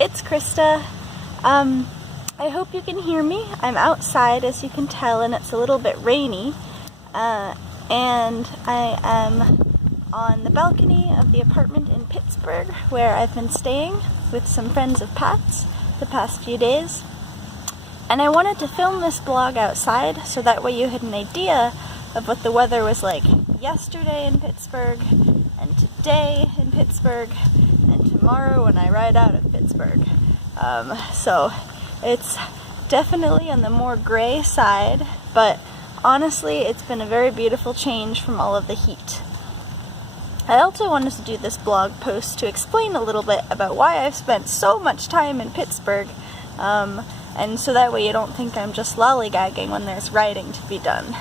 it's Krista. I hope you can hear me. I'm outside, as you can tell, and it's a little bit rainy. And I am on the balcony of the apartment in Pittsburgh, where I've been staying with some friends of Pat's the past few days. And I wanted to film this vlog outside, so that way you had an idea of what the weather was like yesterday in Pittsburgh, and today in Pittsburgh, and tomorrow when I ride out of Pittsburgh. So it's definitely on the more gray side, but honestly it's been a very beautiful change from all of the heat. I also wanted to do this blog post to explain a little bit about why I've spent so much time in Pittsburgh, and so that way you don't think I'm just lollygagging when there's writing to be done.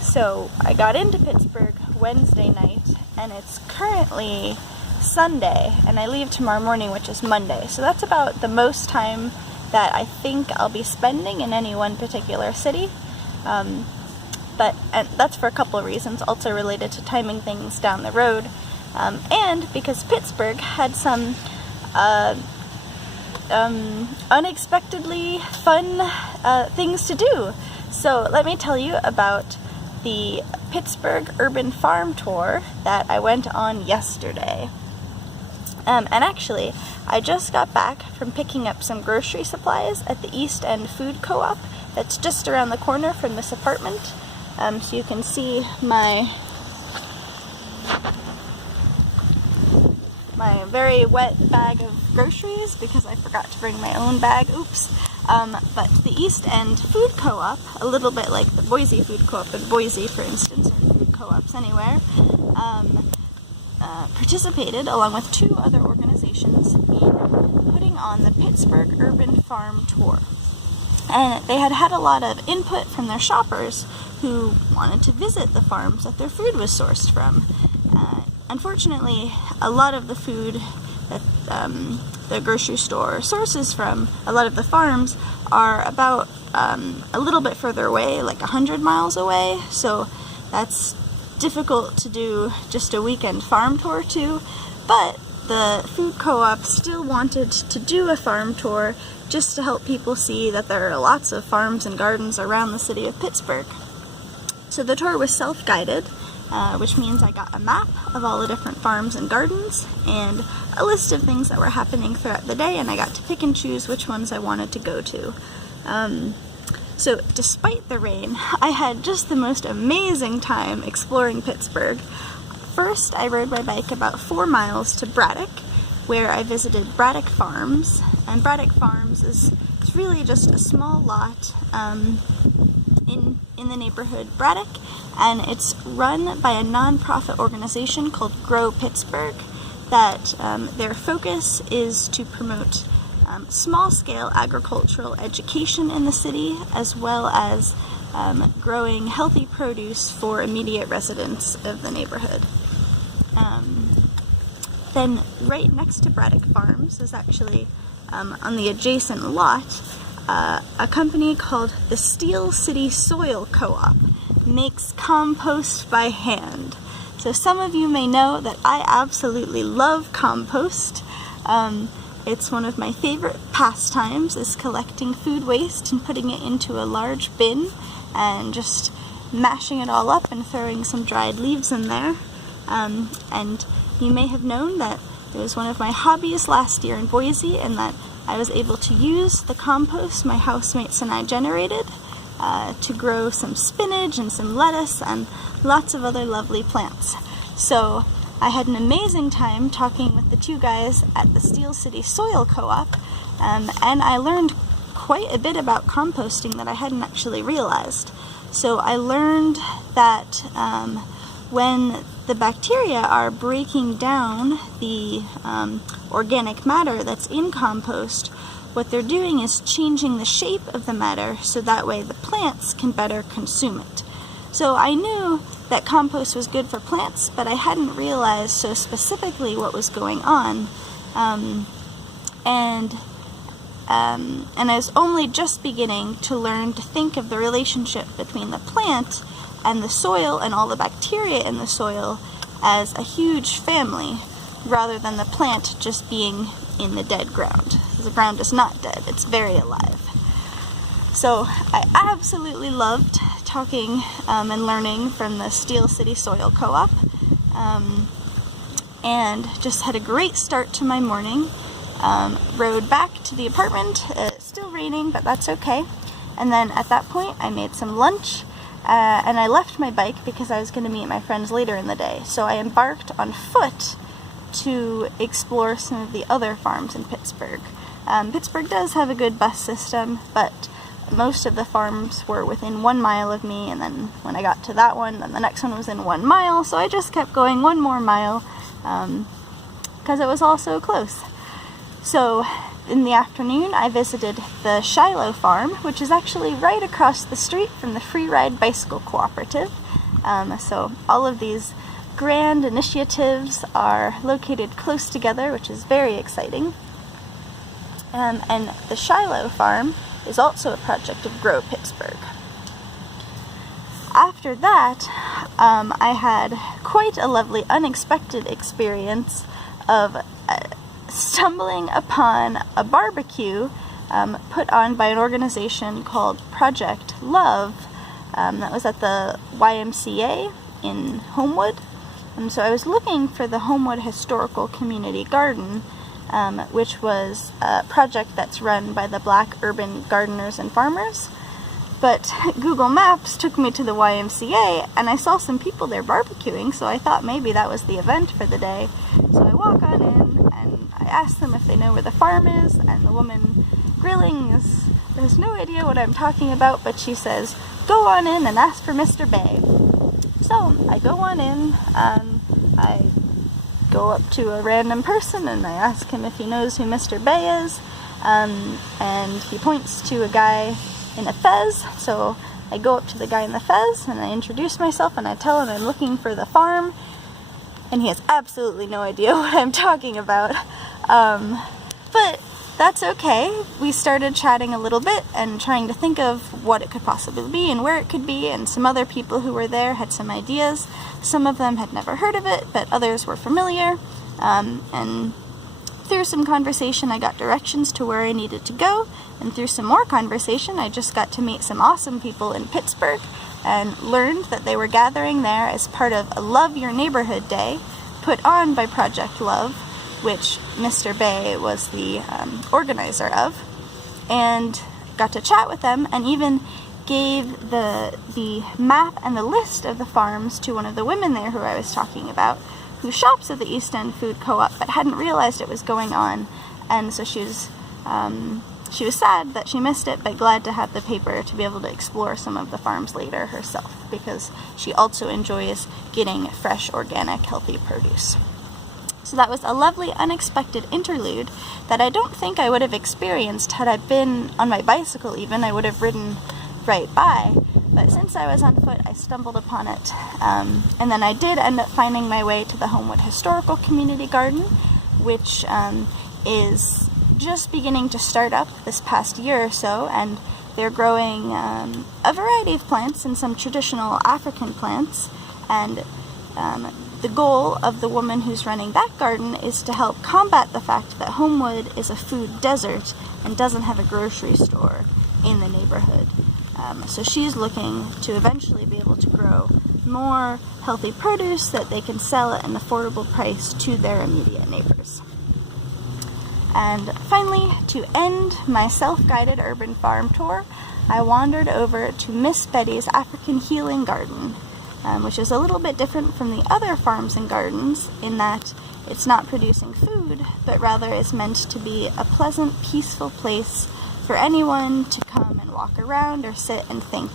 So I got into Pittsburgh Wednesday night, and it's currently Sunday, and I leave tomorrow morning, which is Monday. So that's about the most time that I think I'll be spending in any one particular city. And that's for a couple of reasons, also related to timing things down the road, and because Pittsburgh had some unexpectedly fun things to do. So let me tell you about the Pittsburgh Urban Farm Tour that I went on yesterday. And actually, I just got back from picking up some grocery supplies at the East End Food Co-op that's just around the corner from this apartment. So you can see my very wet bag of groceries because I forgot to bring my own bag. Oops. But the East End Food Co-op, a little bit like the Boise Food Co-op in Boise, for instance, or food co-ops anywhere, participated, along with two other organizations, in putting on the Pittsburgh Urban Farm Tour. And they had a lot of input from their shoppers who wanted to visit the farms that their food was sourced from. Unfortunately, a lot of the food that the grocery store sources from, a lot of the farms, are about a little bit further away, like 100 miles away, so that's difficult to do just a weekend farm tour to, but the food co-op still wanted to do a farm tour just to help people see that there are lots of farms and gardens around the city of Pittsburgh. So the tour was self-guided, which means I got a map of all the different farms and gardens and a list of things that were happening throughout the day, and I got to pick and choose which ones I wanted to go to. So despite the rain, I had just the most amazing time exploring Pittsburgh. First, I rode my bike about 4 miles to Braddock, where I visited Braddock Farms. And Braddock Farms is really just a small lot in the neighborhood Braddock, and it's run by a non-profit organization called Grow Pittsburgh that their focus is to promote small-scale agricultural education in the city, as well as growing healthy produce for immediate residents of the neighborhood. Then right next to Braddock Farms is actually, on the adjacent lot, a company called the Steel City Soil Co-op makes compost by hand. So some of you may know that I absolutely love compost. It's one of my favorite pastimes, is collecting food waste and putting it into a large bin and just mashing it all up and throwing some dried leaves in there. And you may have known that it was one of my hobbies last year in Boise, and that I was able to use the compost my housemates and I generated to grow some spinach and some lettuce and lots of other lovely plants. So I had an amazing time talking with the two guys at the Steel City Soil Co-op, and I learned quite a bit about composting that I hadn't actually realized. So I learned that when the bacteria are breaking down the organic matter that's in compost, what they're doing is changing the shape of the matter so that way the plants can better consume it. So I knew that compost was good for plants, but I hadn't realized so specifically what was going on. And I was only just beginning to learn to think of the relationship between the plant and the soil and all the bacteria in the soil as a huge family. rather than the plant just being in the dead ground. The ground is not dead, it's very alive. So I absolutely loved talking and learning from the Steel City Soil Co-op, and just had a great start to my morning. Rode back to the apartment. It's still raining, but that's okay. And then at that point I made some lunch, and I left my bike because I was going to meet my friends later in the day. So I embarked on foot to explore some of the other farms in Pittsburgh. Pittsburgh does have a good bus system, but most of the farms were within 1 mile of me, and then when I got to that one, then the next one was in 1 mile, so I just kept going 1 more mile because it was all so close. So in the afternoon I visited the Shiloh farm, which is actually right across the street from the Free Ride Bicycle Cooperative. So all of these grand initiatives are located close together, which is very exciting. And the Shiloh farm is also a project of Grow Pittsburgh. After that, I had quite a lovely unexpected experience of stumbling upon a barbecue put on by an organization called Project Love that was at the YMCA in Homewood. So I was looking for the Homewood Historical Community Garden, which was a project that's run by the Black Urban Gardeners and Farmers. But Google Maps took me to the YMCA, and I saw some people there barbecuing, so I thought maybe that was the event for the day. So I walk on in, and I ask them if they know where the farm is, and the woman grilling has no idea what I'm talking about, but she says, "Go on in and ask for Mr. Bay." So I go on in, I go up to a random person and I ask him if he knows who Mr. Bay is, and he points to a guy in a fez. So I go up to the guy in the fez and I introduce myself and I tell him I'm looking for the farm, and he has absolutely no idea what I'm talking about, but that's okay. We started chatting a little bit and trying to think of what it could possibly be and where it could be, and some other people who were there had some ideas. Some of them had never heard of it, but others were familiar, and through some conversation I got directions to where I needed to go, and through some more conversation I just got to meet some awesome people in Pittsburgh and learned that they were gathering there as part of a Love Your Neighborhood Day put on by Project Love, which Mr. Bay was the organizer of, and got to chat with them, and even gave the map and the list of the farms to one of the women there who I was talking about, who shops at the East End Food Co-op but hadn't realized it was going on, and so she was sad that she missed it, but glad to have the paper to be able to explore some of the farms later herself, because she also enjoys getting fresh, organic, healthy produce. So that was a lovely, unexpected interlude that I don't think I would have experienced had I been on my bicycle even. I would have ridden right by. But since I was on foot, I stumbled upon it. And then I did end up finding my way to the Homewood Historical Community Garden, which is just beginning to start up this past year or so, and they're growing a variety of plants and some traditional African plants, and the goal of the woman who's running that garden is to help combat the fact that Homewood is a food desert and doesn't have a grocery store in the neighborhood. So she's looking to eventually be able to grow more healthy produce that they can sell at an affordable price to their immediate neighbors. And finally, to end my self-guided urban farm tour, I wandered over to Miss Betty's African Healing Garden, which is a little bit different from the other farms and gardens in that it's not producing food, but rather is meant to be a pleasant, peaceful place for anyone to come and walk around or sit and think.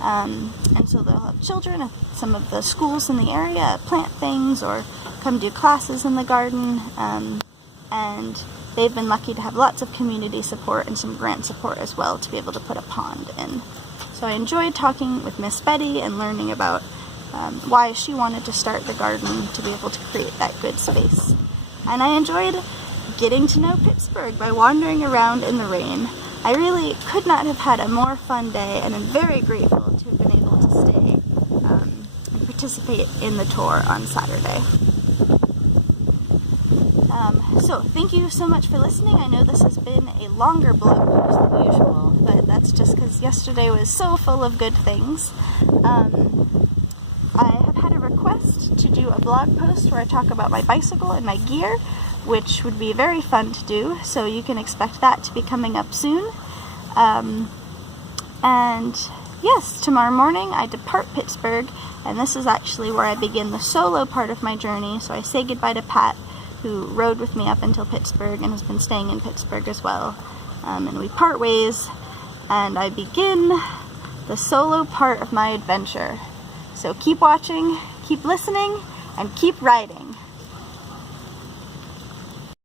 And so they'll have children at some of the schools in the area plant things or come do classes in the garden, and they've been lucky to have lots of community support and some grant support as well to be able to put a pond in. So I enjoyed talking with Miss Betty and learning about why she wanted to start the garden to be able to create that good space. And I enjoyed getting to know Pittsburgh by wandering around in the rain. I really could not have had a more fun day, and I'm very grateful to have been able to stay and participate in the tour on Saturday. So thank you so much for listening. I know this has been a longer blog post than usual, but that's just because yesterday was so full of good things. I have had a request to do a blog post where I talk about my bicycle and my gear, which would be very fun to do, so you can expect that to be coming up soon. And yes, tomorrow morning I depart Pittsburgh, and this is actually where I begin the solo part of my journey, so I say goodbye to Pat, who rode with me up until Pittsburgh and has been staying in Pittsburgh as well. And we part ways, and I begin the solo part of my adventure. So keep watching, keep listening, and keep riding.